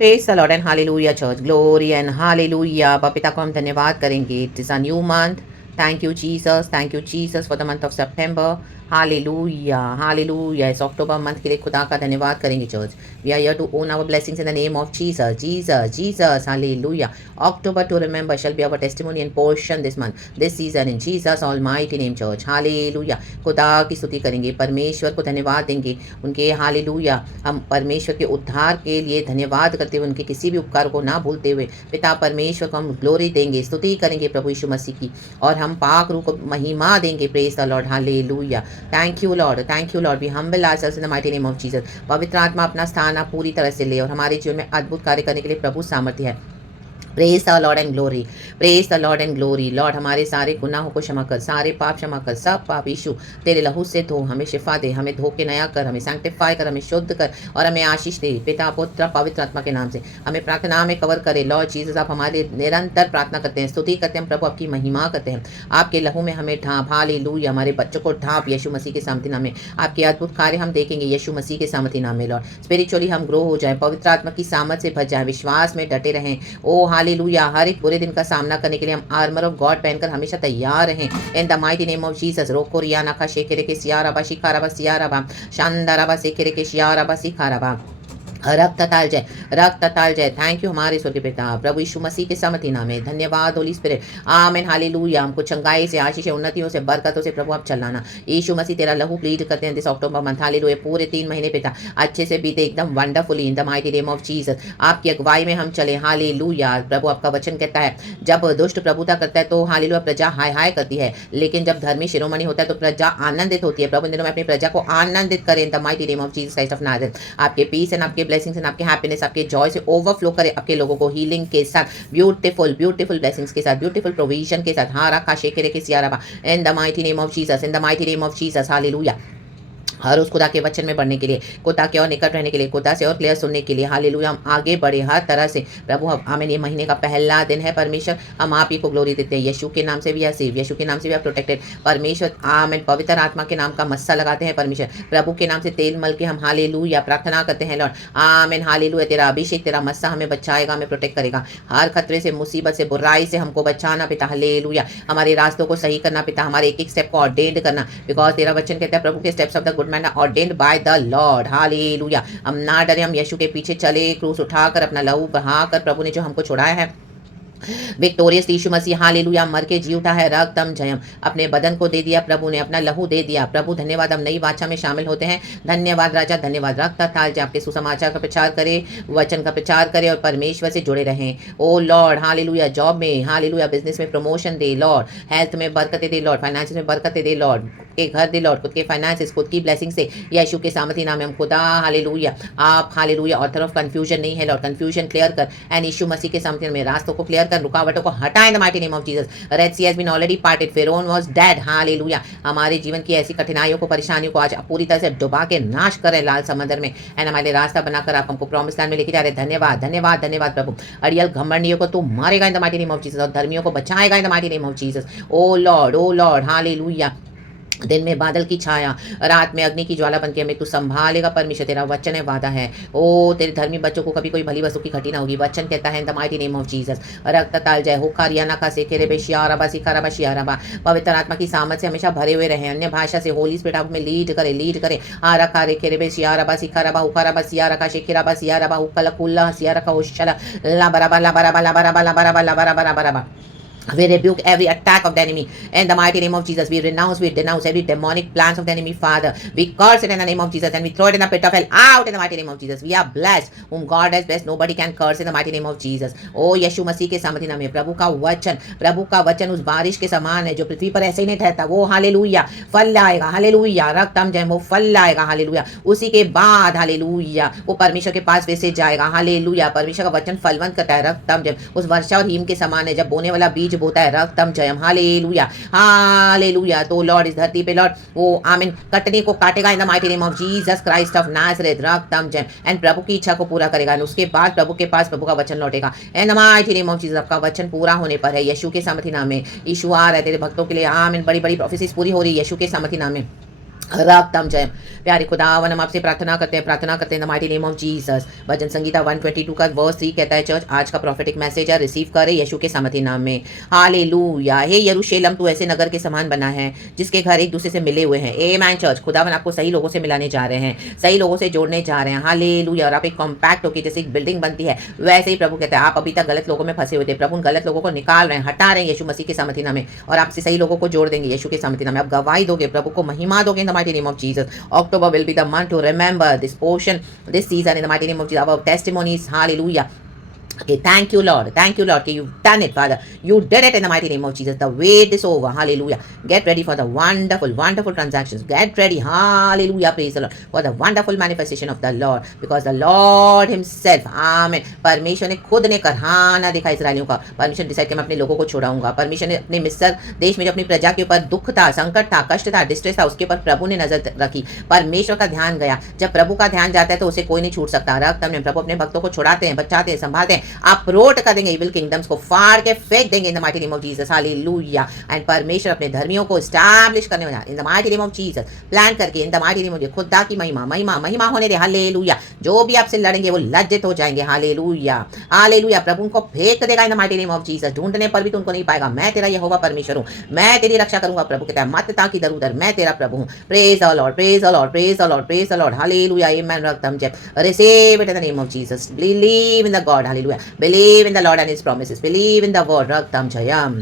Praise the Lord and hallelujah church, glory and hallelujah. पिता को हम धन्यवाद करेंगे। It is a new month. Thank you Jesus for the month of September. Hallelujah hallelujah. इस October month के लिए खुदा का धन्यवाद करेंगे church. We are here to own our blessings in the name of Jesus Jesus Jesus. Hallelujah. October to remember shall be our testimony and portion this month, this season in Jesus almighty name church. Hallelujah. खुदा की स्तुति करेंगे, परमेश्वर को धन्यवाद देंगे उनके। Hallelujah. हम परमेश्वर के उद्धार के लिए धन्यवाद करते हुए, उनके किसी भी उपकार को ना भूलते हुए पिता परमेश्वर को हम ग्लोरी देंगे, स्तुति करेंगे प्रभु यीशु मसीह की, और हम पाक रूप को महिमा देंगे। Praise the Lord. Hallelujah. Thank you Lord, thank you Lord. We humble ourselves in the mighty name of Jesus. पवित्र आत्मा अपना स्थान आप पूरी तरह से ले और हमारे जीवन में अद्भुत कार्य करने के लिए प्रभु सामर्थ्य है। Praise the Lord and glory, praise the Lord and glory. Lord हमारे सारे गुनाहों को क्षमा कर, सारे पाप क्षमा कर, सब पाप यीशु तेरे लहू से धो, हमें शिफा दे, हमें धो के नया कर, हमें सैंक्टिफाई कर, हमें शुद्ध कर और हमें आशीष दे। पिता पुत्र पवित्र आत्मा के नाम से हमें प्रार्थना में कवर करे। लॉर्ड जीसस, आप हमारे निरंतर प्रार्थना करते हैं, स्तुति करते हैं प्रभु, आपकी महिमा करते हैं। आपके लहू में हमें ढांप। हालेलुया। हमारे बच्चों को ढांप यीशु मसीह के सामर्थ्य नाम में। आपके अद्भुत कार्य हम देखेंगे यीशु मसीह के सामर्थ्य नाम में। लॉर्ड स्पिरिचुअली हम ग्रो हो जाए, पवित्र आत्मा की सामर्थ से भर जाए, विश्वास में डटे रहें। ओ हालेलुया। हर एक बुरे दिन का सामना करने के लिए हम आर्मर ऑफ गॉड पहनकर हमेशा तैयार रहें। इन the mighty name of Jesus. रोको रियाना का शेकेरे के सियाराबा शिखाराबा सियाराबा शानदाराबा शेकेरे के सियाराबा सिखाराबा। रक्त ताल जय, रक्त ताल जय। थैंक यू हमारे स्वर्गीय पिता प्रभु यीशु मसीह के सामर्थ्य नाम में। धन्यवाद होली स्पिरिट। आमीन हालेलुया। हमको चंगाई से, आशीष से, उन्नतियों से, बरकतों से प्रभु आप चलाना। यीशु मसीह तेरा लहू प्लीड करते हैं दिस अक्टूबर मंथ। हालेलुया। पूरे 3 महीने पिता अच्छे से बीते, एकदम wonderfully in the mighty name of Jesus. आपकी अगुवाई में हम चले। हालेलुया। प्रभु आपका वचन कहता है जब दुष्ट प्रभुता करता है तो हालेलुया प्रजा हाय हाय करती है, लेकिन जब धर्मी शिरोमणि होता है तो प्रजा आनंदित होती है। प्रभु इन दिनों में अपनी प्रजा को आनंदित करें in the mighty name of Jesus Christ of Nazareth. आपके पीस एंड आपके ब्लेसिंग्स एंड आपके हैप्पीनेस, आपके जॉय से ओवरफ्लो करे आपके लोगों को, हीलिंग के साथ, ब्यूटीफुल ब्यूटीफुल ब्लेसिंग्स के साथ, ब्यूटीफुल प्रोविजन के साथ। हारा का शेकेरे के सियाराबा in the mighty name of Jesus, in the mighty name of Jesus. Hallelujah. हर उस खुदा के वचन में बढ़ने के लिए, खुदा के और निकट रहने के लिए, खुदा से और क्लियर सुनने के लिए। हालेलुया। हम आगे बढ़े हर तरह से प्रभु। आमीन। ये महीने का पहला दिन है परमेश्वर, हम आप ही को ग्लोरी देते हैं। यीशु के नाम से भी सेव, यीशु के नाम से भी आप प्रोटेक्टेड परमेश्वर। आमीन। पवित्र आत्मा के नाम का मस्सा लगाते हैं परमेश्वर, प्रभु के नाम से तेल मल के हम हालेलुया प्रार्थना करते हैं। लॉर्ड आमीन हालेलुया। तेरा अभिषेक, तेरा मस्सा हमें बचाएगा, हमें प्रोटेक्ट करेगा हर खतरे से, मुसीबत से, बुराई से हमको बचाना पिता। हालेलुया। हमारे रास्तों को सही करना पिता, हमारे एक एक स्टेप को ऑर्डेन्ड करना, बिकॉज तेरा वचन कहता है प्रभु के steps of the good man are ordained by the Lord. Hallelujah. हम ना डरे, हम यीशु के पीछे चले, क्रूस उठाकर अपना लहू बहाकर प्रभु ने जो हमको छुड़ाया है विक्टोरियस यीशु मसीह। हालेलुया। मर के जी उठा है, रक्तम जयम। अपने बदन को दे दिया प्रभु ने, अपना लहू दे दिया प्रभु। धन्यवाद। हम नई वाचा में शामिल होते हैं। धन्यवाद राजा, धन्यवाद। रक्त ताल जय। आपके सुसमाचार का प्रचार करे, वचन का प्रचार करे और परमेश्वर से जुड़े रहें। ओ लॉर्ड हालेलुया। जॉब में हालेलुया, बिजनेस में प्रमोशन दे लॉर्ड, हेल्थ में बरकतें दे लॉर्ड, फाइनेंस में बरकतें दे लॉर्ड, के घर दे लॉर्ड, खुद के फाइनेंसेस, खुद की ब्लेसिंग से यीशु के सामर्थ्य नाम में हम खुदा। हालेलुया। आप हालेलुया ऑथर ऑफ कंफ्यूजन नहीं है लॉर्ड, कंफ्यूजन क्लियर कर एंड यीशु मसीह के सामर्थ्य में रास्तों को क्लियर कर, रुकावटों को हटा in the mighty name of Jesus. Red Sea has been already parted, फिरौन वाज डेड। हालेलुया। हमारे जीवन की ऐसी कठिनाइयों को, परेशानियों को आज पूरी तरह से डुबा के नाश करें लाल समंदर में, एंड हमारे रास्ता बनाकर आप हमको प्रॉमिस लैंड में लेके जा रहे। धन्यवाद धन्यवाद धन्यवाद प्रभु। अड़ियल घमंडियों को तू मारेगा in the mighty name of Jesus और धर्मियों को बचाएगा in the mighty name of Jesus. Oh Lord hallelujah. दिन में बादल की छाया, रात में अग्नि की ज्वाला बन के हमें तू संभालेगा परमेश्वर। तेरा वचन है, वादा है। ओ तेरे धर्मी बच्चों को कभी कोई भली वस्तु की घटी ना होगी, वचन कहता है इन the mighty name of Jesus. रक्त ताल जय। हुकारियाना का सेकेरे बे शियाराबा सिखाराबा शियाराबा। पवित्र आत्मा की सामर्थ से हमेशा भरे हुए रहे, अन्य भाषा से होली स्पिरिट आप में लीड करे। आरा का रेखेरे बे शियाराबा सिखाराबा उखाराबा सियारा का शेखिराबा सियाराबा उकला कुल्ला सियारा का उशला ला बराबा ला बराबा ला बराबा ला बराबा ला बराबा ला बराबा। We rebuke every attack of the enemy in the mighty name of Jesus. We denounce every demonic plans of the enemy, Father. We curse it in the name of Jesus and we throw it in the pit of hell out in the mighty name of Jesus. We are blessed. Whom God has blessed, nobody can curse in the mighty name of Jesus. Oh यीशु मसीह के सामर्थ्य नाम में प्रभु का वचन उस बारिश के समान है जो पृथ्वी पर ऐसे ही नहीं ठहरता, वो हालेलुया फल लाएगा। हालेलुया। रक्तम जय, वो फल लाएगा। हालेलुया। उसी के बाद हालेलुया वो परमेश्वर के पास वैसे जाएगा। हालेलुया। परमेश्वर का वचन फलवंत करता है। रक्तम जय उस वर्षा और हिम के समान है, जब बोने वाला बीज बोता है। रक्तम जयम। Hallelujah hallelujah. तो लॉर्ड इस धरती पे लॉर्ड वो आमीन कटने को काटेगा in the mighty name of Jesus Christ of Nazareth. रक्तम जयम एंड प्रभु की इच्छा को पूरा करेगा। उसके बाद प्रभु के पास प्रभु का वचन लौटेगा in the mighty name of Jesus. आपका वचन पूरा होने पर है यीशु के सामर्थ्य नाम में। यीशु आ रहे तेरे भक्तों के लिए। आमीन। बड़ी बड़ी प्रोफेसीज पूरी हो रही है यीशु के सामर्थ्य नाम में। रक्तम जय प्यारे खुदावन हम आपसे प्रार्थना करते हैं the mighty name of Jesus. Bhajan Sangita 122 का वर्स 3 कहता है चर्च आज का प्रोफेटिक मैसेज है रिसीव करे यीशु के सामर्थी नाम में। हालेलुया। हे यरूशलेम तू ऐसे नगर के समान बना है जिसके घर एक दूसरे से मिले हुए हैं। आमेन चर्च। खुदावन आपको सही लोगों से मिलाने जा रहे हैं, सही लोगों से जोड़ने जा रहे हैं। हालेलुया। और आप एक कॉम्पैक्ट होकर जैसे एक बिल्डिंग बनती है वैसे ही प्रभु कहते हैं आप अभी तक गलत लोगों में फंसे हुए थे, प्रभु उन गलत लोगों को निकाल रहे हैं, हटा रहे हैं यीशु मसीह के सामर्थी नाम में और आपसे सही लोगों को जोड़ देंगे यीशु के सामर्थी नाम में। आप गवाही दोगे, प्रभु को महिमा दोगे इन the mighty name of Jesus. October will be the month to remember this portion, this season in the mighty name of Jesus. Our testimonies, hallelujah. Okay, thank you, Lord. Thank you, Lord. Okay, you've done it, Father. You did it in the mighty name of Jesus. The wait is over. Hallelujah. Get ready for the wonderful, wonderful transactions. Get ready. Hallelujah. Praise the Lord. For the wonderful manifestation of the Lord. Because the Lord Himself, Amen. परमेश्वर ने खुद ने करहाना देखा इसराइलियों का। परमेश्वर decide किया मैं अपने लोगों को छोड़ाऊंगा। परमेश्वर ने अपने मिस्र देश में जो अपनी प्रजा के ऊपर दुख था, संकट था, कष्ट था, डिस्ट्रेस था, उसके ऊपर प्रभु ने नजर रखी। परमेश्वर का ध्यान गया। जब प्रभु का ध्यान जाता है तो उसे कोई नहीं छूट सकता। रक्त में प्रभु अपने भक्तों को छुड़ाते हैं, बचाते हैं, संभालते हैं, अप्रोट कर देंगे इविल किंगडम्स को, फाड़ के फेंक देंगे in the mighty name of Jesus. Hallelujah. And परमेश्वर अपने धर्मियों को एस्टैब्लिश करने वाला in the mighty name of Jesus. Plan करके in the mighty name of Jesus खुदा की महिमा महिमा महिमा होने दे। हालेलुया। जो भी आपसे लड़ेंगे वो लज्जित हो जाएंगे। हालेलुया। हालेलुया। प्रभु उनको फेंक देगा इन the mighty name of Jesus. ढूंढने पर भी तो उनको नहीं पाएगा। मैं तेरा यहोवा परमेश्वर हूं, मैं तेरी रक्षा करूंगा। प्रभु कहता है मत ताकि इधर उधर, मैं तेरा प्रभु हूं। Praise the lord, praise the lord, praise the lord, praise the Lord. Hallelujah. Amen. रक्तम जय। Receive it in the name of Jesus. Believe in the God. Hallelujah. Believe in the Lord and his promises. Believe in the word. Raktam Jayam.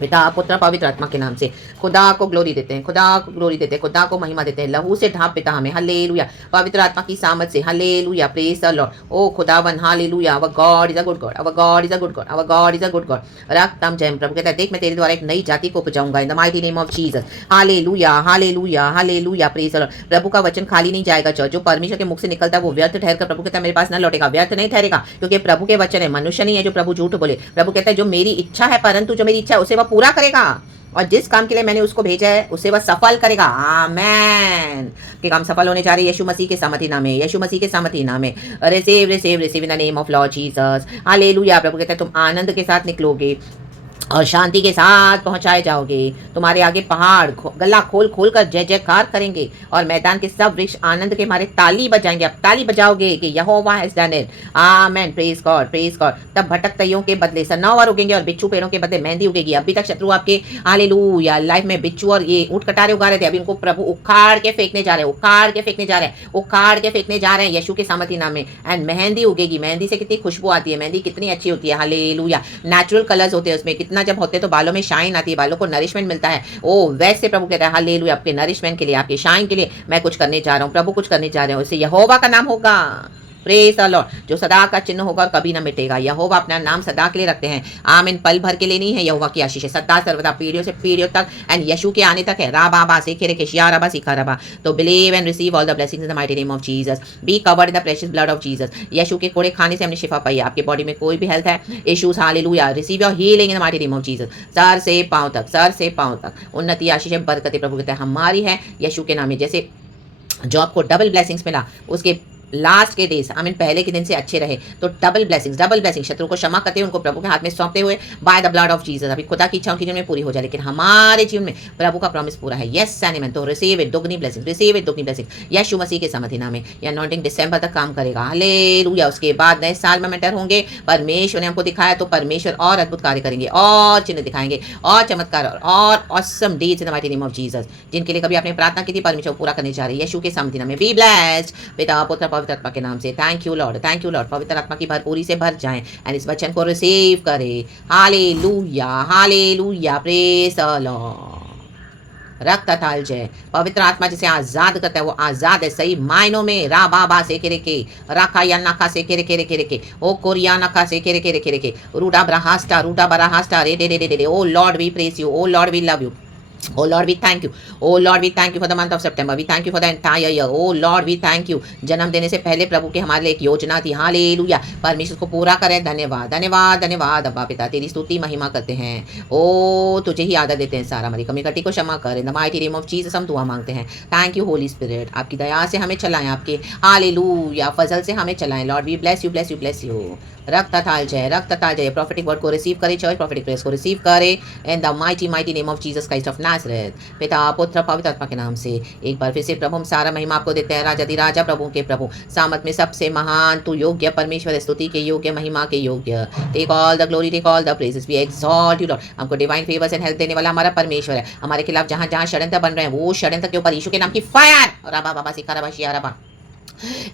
पिता पुत्र पवित्र आत्मा के नाम से खुदा को ग्लोरी देते हैं, खुदा को ग्लोरी देते हैं, खुदा को महिमा देते हैं। लहू से ढांप पिता हमें। हालेलुया। पवित्र आत्मा की सामत से। हालेलुया। Praise the lord. ओ खुदावन। Hallelujah. Our God is a good God, our God is a good God, our God is a good God. रक्तम जय। प्रभु कहता है देख मैं तेरे द्वारा एक नई जाति को उपजाऊंगा in the mighty name of Jesus. Hallelujah. Hallelujah. Hallelujah. Praise the lord. प्रभु का वचन खाली नहीं जाएगा चर्च। जो परमेश्वर के मुख से निकलता है वो व्यर्थ ठहरकर प्रभु कहता है मेरे पास न लौटेगा। व्यर्थ नहीं ठहरेगा क्योंकि प्रभु के वचन है, मनुष्य नहीं है जो प्रभु झूठ बोले। प्रभु कहता है जो मेरी इच्छा है, परंतु जो मेरी इच्छा है उसे वह पूरा करेगा और जिस काम के लिए मैंने उसको भेजा है उसे वह सफल करेगा। आमेन। कि काम सफल होने जा रहे यीशु मसीह के सामर्थी नाम में, यीशु मसीह के सामर्थी नाम में। Receive receive receive in the name of lord Jesus. Hallelujah. प्रभु कहता है तुम आनंद के साथ निकलोगे और शांति के साथ पहुंचाए जाओगे। तुम्हारे आगे पहाड़ गला खोल खोल कर जय जयकार करेंगे और मैदान के सब वृक्ष आनंद के मारे ताली बजाएंगे। आप ताली बजाओगे कि Jehovah has done it. Amen. Praise God, praise God. तब भटकतइयों के बदले सन्नावर उगेंगे और बिच्छू पेड़ों के बदले मेहंदी उगेगी। अभी तक शत्रु आपके हालेलुया लाइफ में बिच्छू और ये ऊंट कटारे उगा रहे थे, अभी उनको प्रभु उखाड़ के फेंकने जा रहे हैं, उखाड़ के फेंकने जा रहे हैं, उखाड़ के फेंकने जा रहे हैं यीशु के सामर्थी नाम में। एंड मेहंदी उगेगी। मेहंदी से कितनी खुशबू आती है, मेहंदी कितनी अच्छी होती है। हालेलुया। नेचुरल कलर्स होते हैं उसमें, कितना जब होते हैं तो बालों में शाइन आती है, बालों को नरिशमेंट मिलता है। ओ वैसे प्रभु कहता है हालेलुया आपके नरिशमेंट के लिए, आपके शाइन के लिए मैं कुछ करने जा रहा हूँ, प्रभु कुछ करने जा रहे हैं। उससे यहोवा का नाम होगा। Praise the Lord. जो सदा का चिन्ह होगा और कभी ना मिटेगा। यहोवा अपना नाम सदा के लिए रखते हैं। आमीन। पल भर के लिए नहीं है। यहोवा की आशीष है सदा सर्वदा पीढ़ियों से पीढ़ियों तक एंड यीशु के आने तक है। राबा सेखे रे केशिया रबा सिखा रबा। तो believe and receive all the blessings in the mighty name of Jesus. Be covered in the precious blood of Jesus. यीशु के कोड़े खाने से हमने शिफा पाई है। आपके बॉडी में कोई भी हेल्थ है issues, hallelujah, receive your healing in the mighty name of Jesus. Sir से पांव तक, सर से पांव तक उन्नति, आशीष, बरकतें प्रभु कहते हैं हमारी है यीशु के नाम में। जैसे जॉब को डबल ब्लेसिंग्स मिला, उसके लास्ट के डेज आई मीन पहले के दिन से अच्छे रहे तो डबल ब्लेसिंग शत्रु को क्षमा करते हुए उनको प्रभु के हाथ में सौंपते हुए bye the blood of Jesus. अभी खुदा की इच्छा उनके जीवन में पूरी हो जाए, लेकिन हमारे जीवन में प्रभु का प्रॉमिस पूरा है। यस एंड तो रिसीव इट दुगनी ब्लेसिंग, रिसीव इट दुगनी ब्लेसिंग यीशु मसीह के सामर्थी नाम में। ये अनॉइंटिंग दिसंबर तक काम करेगा। हालेलुया। उसके बाद नए साल में एंटर होंगे। परमेश्वर ने हमको दिखाया तो परमेश्वर और अद्भुत कार्य करेंगे और चिन्ह दिखाएंगे और चमत्कार और awesome deeds in the mighty name of Jesus. जिनके लिए कभी आपने प्रार्थना की थी परमेश्वर पूरा करने जा रहे हैं यीशु के सामर्थी नाम में। बी ब्लेस्ड पिता पुत्र पवित्र आत्मा के नाम से। Thank you Lord, thank you Lord. पवित्र आत्मा की भरपूरी से भर जाएं एंड इस वचन को रिसीव करें। Hallelujah, hallelujah, praise the Lord. रक्त ताल जय। पवित्र आत्मा जिसे आजाद करता है वो आजाद है सही मायनों में। रा बाबा से केरे के राखा या नाका से केरे केरे केरे के ओ कोरिया नाका से केरे केरे केरे के रूडा ब्राहास्टा रे डे डे डे। Oh Lord we praise you, oh Lord we love you, Oh Lord, we thank you. Oh Lord, we thank you for the month of September. We thank you for the entire year. Oh Lord, we thank you. जन्म देने से पहले प्रभु की हमारे लिए एक योजना थी। हालेलुया। परमेश्वर को पूरा करें। धन्यवाद, धन्यवाद, धन्यवाद। अब्बा पिता तेरी स्तुति महिमा करते हैं। ओ तुझे ही आदर देते हैं। सारा हमारी कमी कटी को क्षमा कर। इन the mighty name of Jesus हम दुआ मांगते हैं। Thank you Holi spirit. आपकी दया से हमें चलाएं, आपके हालेलुया फजल से हमें चलाएं। Lord we bless you, bless you, bless you. रक्त ताल जय, रक्त ताल जय। प्रॉफिटिक वर्ड को रिसीव करें, चर्च प्रॉफिटिक प्रेस को रिसीव करें in the mighty mighty name of Jesus Christ of Nazareth. पिता पुत्र पवित्र आत्मा के नाम से एक बार फिर से प्रभु हम सारा महिमा आपको देते हैं। राजा दी राजा प्रभु के प्रभु, सामत में सबसे महान तू योग्य परमेश्वर, स्तुति के योग्य, महिमा के योग्य। Take all the glory, take all the praises, we exalt you Lord. हमको डिवाइन फेवर्स एंड हेल्प देने वाला हमारा परमेश्वर है। हमारे खिलाफ जहां जहां षड्यंत्र बन रहे हैं वो षड्यंत्र के ऊपर यीशु के नाम की फायर। रबा बाबा सिका रबा शिया रबा।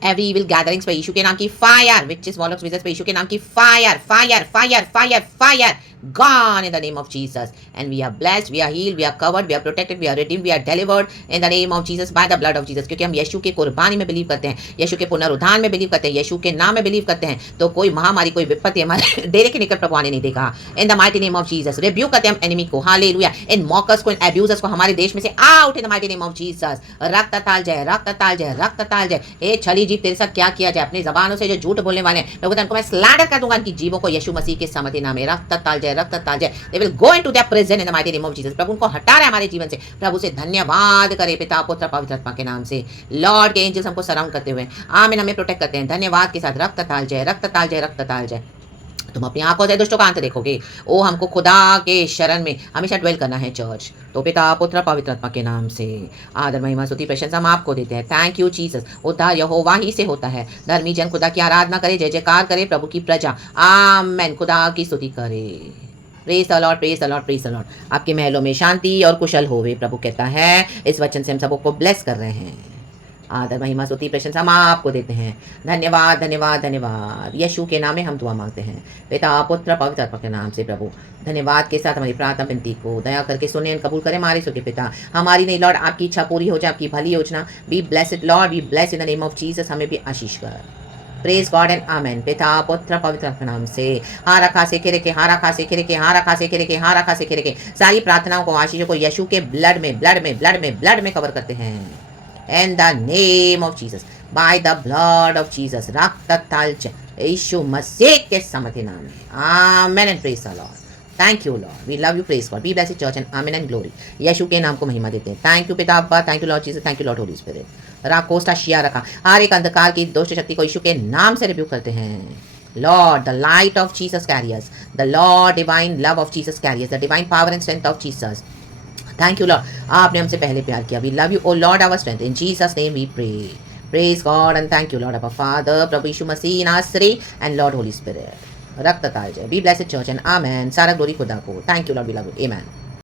एवरी इविल गैदरिंग्स पे यीशु के नाम की फायर, विचेस वॉलॉक्स विजर्स पे यीशु के नाम की fire fire fire fire fire, gone in the name of Jesus. And we are blessed, we are healed, we are covered, we are protected, we are redeemed, we are delivered in the name of Jesus by the blood of Jesus. क्योंकि हम यीशु के कुर्बानी में believe करते हैं, यीशु के पुनरुत्थान में बिलीव करते हैं, यीशु के नाम में बिलीव करते हैं, तो कोई महामारी, कोई विपत्ति हमारे डेरे के निकट प्रभु आने नहीं देगा। इन the mighty name of Jesus rebuke करते हैं हम एनिमी को, हालेलुया, इन मॉकर्स को, इन एब्यूजर्स को हमारे देश में से out in the mighty name of Jesus. रक्त ताल जाए, रक्त ताल जाए, रक्त ताल जाए। ए छली जीव तेरे साथ क्या किया जाए, अपनी जबानों से जो झूठ बोलने वाले हैं मैं उनको मैं स्लैंडर कर दूंगा, इनकी जीवों को यीशु मसीह के समति नाम में रक्त ताल जाए, रक्त ताल जाए। They will go into their prison in the mighty name of Jesus. प्रभु उनको हटा रहा है हमारे जीवन से। प्रभु से धन्यवाद करे पिता पुत्र पवित्र आत्मा के नाम से। लॉर्ड के एंजल्स हमको सराउंड करते हुए आमीन हमें प्रोटेक्ट करते हैं। धन्यवाद के साथ रक्त ताल जाए, रक्त ताल जाए, रक्त ताल जाए। तुम अपनी आंखों से दुष्टों का अंत देखोगे। ओ हमको खुदा के शरण में हमेशा ड्वेल करना है चर्च। तो पिता पुत्र पवित्र आत्मा के नाम से आदर महिमा स्तुति प्रशंसा हम आपको देते हैं। Thank you Jesus. उद्धार यहोवा ही से होता है। धर्मी जन खुदा की आराधना करे, जय जयकार करे, प्रभु की प्रजा आमेन खुदा की स्तुति करे। Praise the lord, praise the lord, praise the Lord. आपके महलों में शांति और कुशल होवे, प्रभु कहता है। इस वचन से हम सबको ब्लेस कर रहे हैं। आदर महिमा स्तुति प्रशंसा हम आपको देते हैं। धन्यवाद धन्यवाद धन्यवाद। यीशु के नाम में हम दुआ मांगते हैं, पिता पुत्र पवित्र आत्मा के नाम से। प्रभु धन्यवाद के साथ हमारी प्रार्थना विनती को दया करके सुने और कबूल करें हमारे सुखे पिता। हमारी नहीं लॉर्ड, आपकी इच्छा पूरी हो जाए, आपकी भली योजना। Be blessed Lord, be blessed in the name of Jesus. हमें भी आशीष कर। प्रेज गॉड एंड आमेन। पिता पुत्र पवित्र के नाम से हारा खासे खेरे के, हारा खासे खेरे के, हारा खासे खेरे के, हारा खासे खेरे के। सारी प्रार्थनाओं को, आशीषों को यीशु के ब्लड में, ब्लड में, ब्लड में, ब्लड में कवर करते हैं। In the name of Jesus, by the blood of Jesus, रक्त तलच यीशु मसीह के समति नाम में। Amen and praise the lord. Thank you Lord, we love you, praise God, be blessed church and amen and glory. यीशु के नाम को महिमा देते हैं। थैंक यू पिता अब्बा, thank you lord Jesus, thank you lord holy spirit. राकोस्टा शिया रखा, हर एक अंधकार की दुष्ट शक्ति को यीशु के नाम से रिब्यूक करते हैं। Lord the light of Jesus carriers, the lord divine love of Jesus carriers, the divine power and strength of Jesus. Thank you lord, आपने हमसे पहले प्यार किया। We love you oh lord our strength, in Jesus name we pray. Praise God and thank you lord our father, प्रभु यीशु मसीह नासरी and lord holy spirit. रक्त ताल जाए। Be blessed church and amen. सारा ग्लोरी खुदा को। Thank you Lord, we love you, amen.